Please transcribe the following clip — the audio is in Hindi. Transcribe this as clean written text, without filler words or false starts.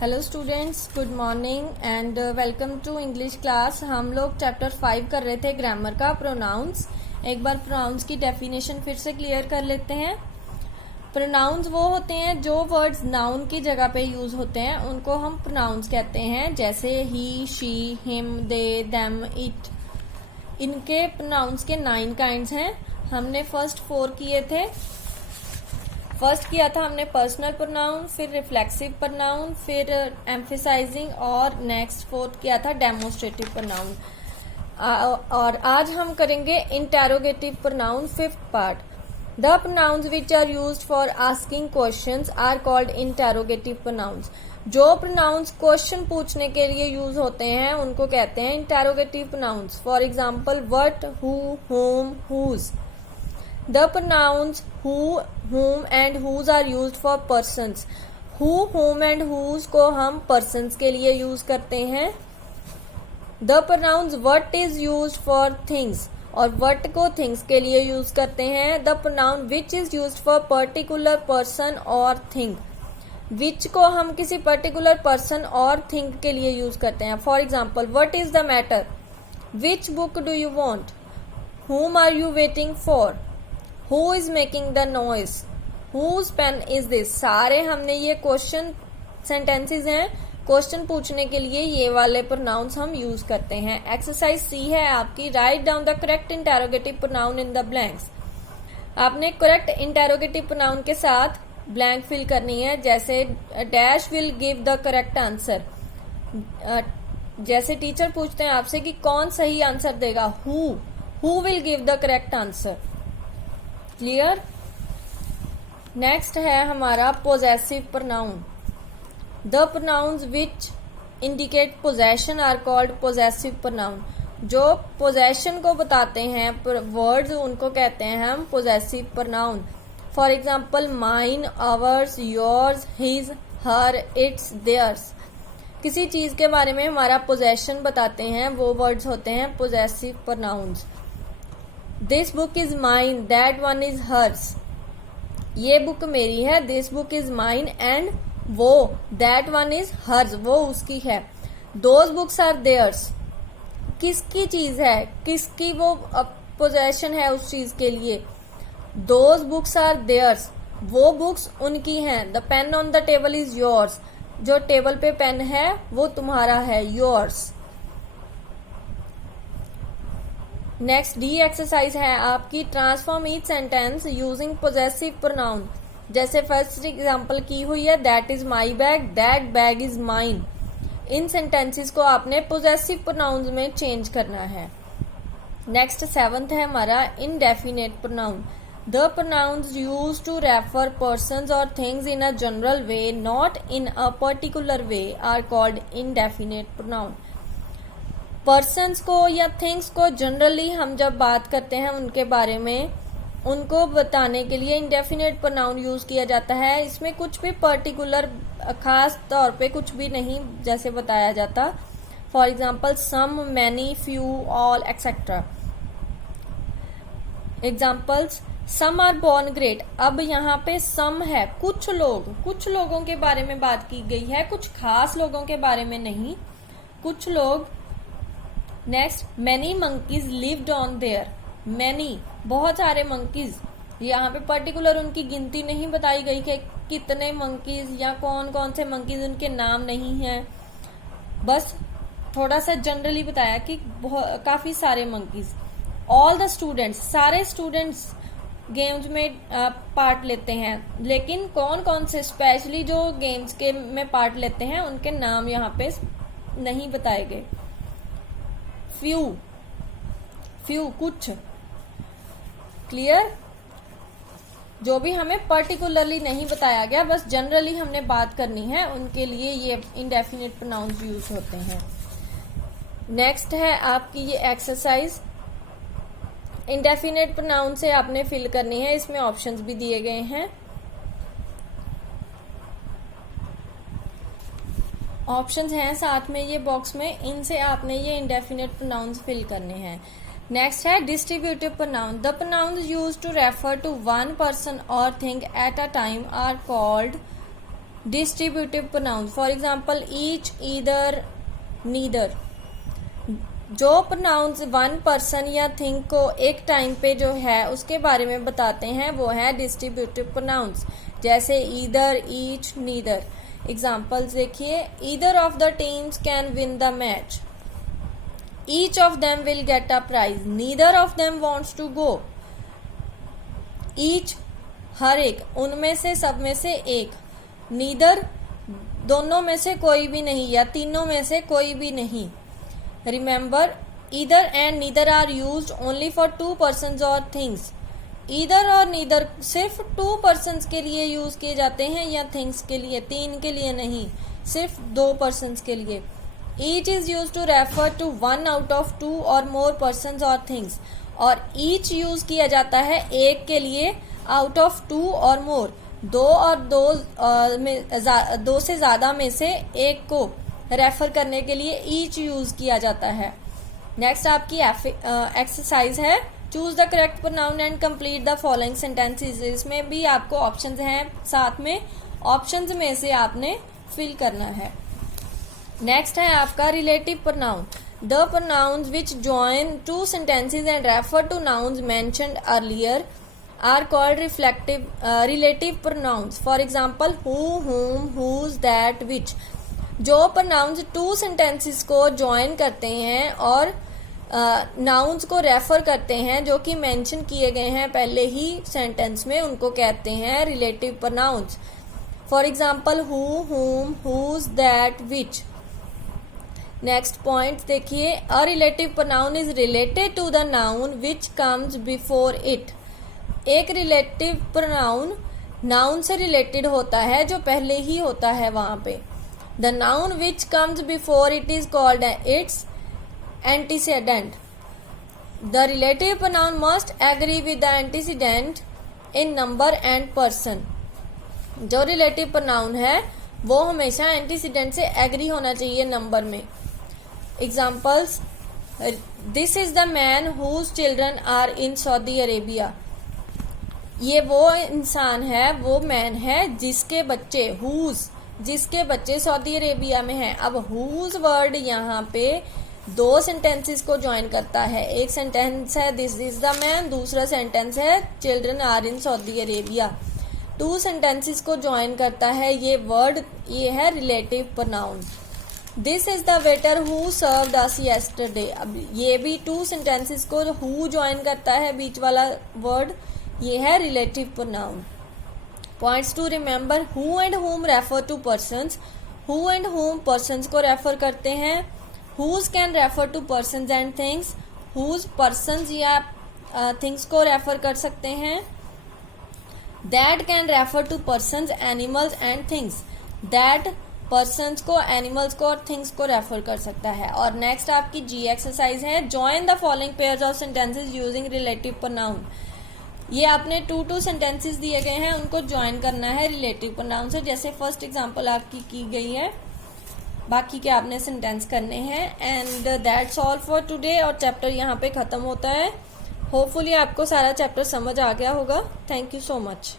Hello students, good morning and welcome to English class. हम लोग चैप्टर 5 कर रहे थे ग्रामर का, प्रोनाउंस। एक बार प्रोनाउंस की डेफिनेशन फिर से क्लियर कर लेते हैं। प्रोनाउंस वो होते हैं जो वर्ड्स नाउन की जगह पे यूज होते हैं, उनको हम प्रोनाउंस कहते हैं। जैसे he, she, him, they, them, it. इनके प्रोनाउंस के 9 काइंड्स हैं। हमने फर्स्ट 4 किए थे। फर्स्ट किया था हमने पर्सनल प्रोनाउन, फिर रिफ्लेक्सिव प्रोनाउन, फिर एम्फेसाइजिंग और नेक्स्ट 4th किया था डेमोन्स्ट्रेटिव प्रोनाउन। और आज हम करेंगे interrogative pronoun 5th part. The pronouns which are used for asking questions are called interrogative pronouns. जो प्रोनाउंस क्वेश्चन पूछने के लिए यूज होते हैं उनको कहते हैं interrogative pronouns. For example what, who, whom, whose। The pronouns who, whom and whose are used for persons. Who, whom and whose को हम persons के लिए use करते हैं। The pronouns what is used for things और what को things के लिए use करते हैं। The pronoun which is used for particular person or thing. Which को हम किसी particular person और thing के लिए use करते हैं। For example, what is the matter? Which book do you want? Whom are you waiting for? Who is making the noise? Whose pen is this? सारे हमने ये क्वेश्चन सेंटेंसेस हैं, क्वेश्चन पूछने के लिए ये वाले प्रोनाउंस हम यूज करते हैं। एक्सरसाइज सी है आपकी, write down the correct interrogative pronoun in the blanks. आपने करेक्ट इंटेरोगेटिव प्रोनाउन के साथ ब्लैंक फिल करनी है। जैसे dash will give the correct answer. जैसे टीचर पूछते हैं आपसे कि कौन सही आंसर देगा, who will give the correct answer. Clear. Next है हमारा possessive pronoun. The pronouns which indicate possession are called possessive pronoun. जो पोजेशन को बताते हैं वर्ड्स उनको कहते हैं हम possessive pronoun. For example mine, ours, yours, his, her, its, theirs. किसी चीज के बारे में हमारा पोजेशन बताते हैं वो वर्ड्स होते हैं possessive pronouns. This book is mine, that one is hers. ये बुक मेरी है, this book is mine, and वो दैट वन इज हर्स, वो उसकी है। Those books are theirs. किसकी चीज है, किसकी वो पोजेशन है उस चीज के लिए। दोज बुक्स आर देयर्स, वो बुक्स उनकी हैं। The pain on the table is yours. जो टेबल पे पेन है वो तुम्हारा है, योर्स। नेक्स्ट डी एक्सरसाइज है आपकी, transform each sentence using possessive pronoun. जैसे फर्स्ट एग्जांपल की हुई है, that is my bag, that bag is mine. In sentences को आपने पोजेसिव प्रोनाउंस में चेंज करना है। नेक्स्ट 7th है हमारा indefinite pronoun. The pronouns use to refer persons और things in a general way, not in a particular way, are called indefinite pronoun. Persons को या थिंग्स को जनरली हम जब बात करते हैं उनके बारे में, उनको बताने के लिए इंडेफिनेट प्रोनाउन यूज किया जाता है। इसमें कुछ भी पर्टिकुलर खास तौर पे कुछ भी नहीं जैसे बताया जाता। For example some, many, few, all, etcetera. Examples, some are born great. अब यहाँ पे सम है, कुछ लोगों के बारे में बात की गई है, कुछ खास लोगों के बारे में नहीं, कुछ लोग। Next, many monkeys lived on their. Many, बहुत सारे मंकीज। यहाँ पे पर्टिकुलर उनकी गिनती नहीं बताई गई कि कितने मंकीज या कौन कौन से मंकीज, उनके नाम नहीं है। बस थोड़ा सा जनरली बताया कि काफी सारे मंकीज। ऑल द स्टूडेंट्स, सारे स्टूडेंट्स गेम्स में पार्ट लेते हैं, लेकिन कौन कौन से स्पेशली जो गेम्स के में पार्ट लेते हैं उनके नाम यहाँ पे नहीं बताए गए। फ्यू कुछ। क्लियर। जो भी हमें पर्टिकुलरली नहीं बताया गया, बस जनरली हमने बात करनी है, उनके लिए ये इंडेफिनिट प्रोनाउंस यूज होते हैं। नेक्स्ट है आपकी ये एक्सरसाइज, इंडेफिनिट प्रोनाउन से आपने फिल करनी है। इसमें ऑप्शंस भी दिए गए हैं। ऑप्शंस हैं साथ में ये बॉक्स में, इनसे आपने ये इंडेफिनेट प्रोनाउंस फिल करने हैं। नेक्स्ट है distributive pronoun. The pronouns used to refer to one person और thing at a time are called distributive pronoun, for example each, either, neither. जो प्रोनाउंस वन पर्सन या थिंग को एक टाइम पे जो है उसके बारे में बताते हैं वो है डिस्ट्रीब्यूटिव प्रोनाउंस, जैसे ईदर, ईच, नीदर। एग्जाम्पल्स देखिए, either of the teams can win the match, each of them will get a prize, neither of them wants to go. Each हर एक, उनमें से, सब में से एक। नीदर दोनों में से कोई भी नहीं या तीनों में से कोई भी नहीं। Remember, either and neither are used only for two persons और थिंग्स। ईदर और नीदर सिर्फ टू पर्सन्स के लिए यूज किए जाते हैं या थिंग्स के लिए, तीन के लिए नहीं, सिर्फ दो पर्सन्स के लिए। Each is use to refer to one out of two और मोर पर्सन्स और थिंग्स, और ईच यूज किया जाता है एक के लिए, आउट ऑफ टू और मोर, दो और दो से ज्यादा में से एक को रेफर करने के लिए ईच यूज किया जाता है। नेक्स्ट आपकी एक्सरसाइज है, choose the correct pronoun and complete the following sentences. इसमें भी आपको ऑप्शंस हैं, साथ में ऑप्शंस में से आपने फिल करना है। नेक्स्ट है आपका relative pronoun, the pronouns which join two sentences and refer to nouns mentioned earlier are called relative pronouns. For example who, whom, whose, that, which। जो प्रोनाउंस टू सेंटेंसेस को ज्वाइन करते हैं और नाउन्स को रेफर करते हैं जो कि मेंशन किए गए हैं पहले ही सेंटेंस में, उनको कहते हैं relative pronouns. For example who, whom, whose, that, which। Next point देखिए, a relative pronoun is related to the noun which comes before it. एक रिलेटिव प्रोनाउन नाउन से रिलेटेड होता है जो पहले ही होता है वहां पे। The noun which comes before it is called its antecedent. The relative pronoun must agree with the antecedent in number and person. जो रिलेटिव प्रोनाउन है वो हमेशा एंटीसीडेंट से एग्री होना चाहिए नंबर में। Examples, this is the man whose children are in Saudi Arabia. ये वो इंसान है, वो मैन है जिसके बच्चे, जिसके बच्चे सऊदी अरेबिया में हैं। अब हुज वर्ड यहाँ पे दो सेंटेंसेस को ज्वाइन करता है। एक सेंटेंस है दिस इज द मैन, दूसरा सेंटेंस है children are in Saudi Arabia. Two sentences को ज्वाइन करता है ये वर्ड, ये है relative pronoun. This is the waiter who served us yesterday. अब ये भी टू सेंटेंसेस को हु ज्वाइन करता है, बीच वाला वर्ड, ये है relative pronoun. Points to remember, who and whom refer to persons. Who and whom persons को रेफर करते हैं। Whose can refer to persons and things. Whose persons या थिंग्स को रेफर कर सकते हैं। That can refer to persons, animals and things. That persons को, एनिमल्स को और थिंग्स को रेफर कर सकता है। और नेक्स्ट आपकी जी एक्सरसाइज है, join the following pairs of sentences using relative pronoun. ये आपने टू सेंटेंसेस दिए गए हैं, उनको ज्वाइन करना है रिलेटिव प्रोनाउन से, जैसे फर्स्ट एग्जांपल आपकी की गई है, बाकी के आपने सेंटेंस करने हैं। And that's all for today. और चैप्टर यहाँ पे खत्म होता है। होपफुली आपको सारा चैप्टर समझ आ गया होगा। Thank you so much.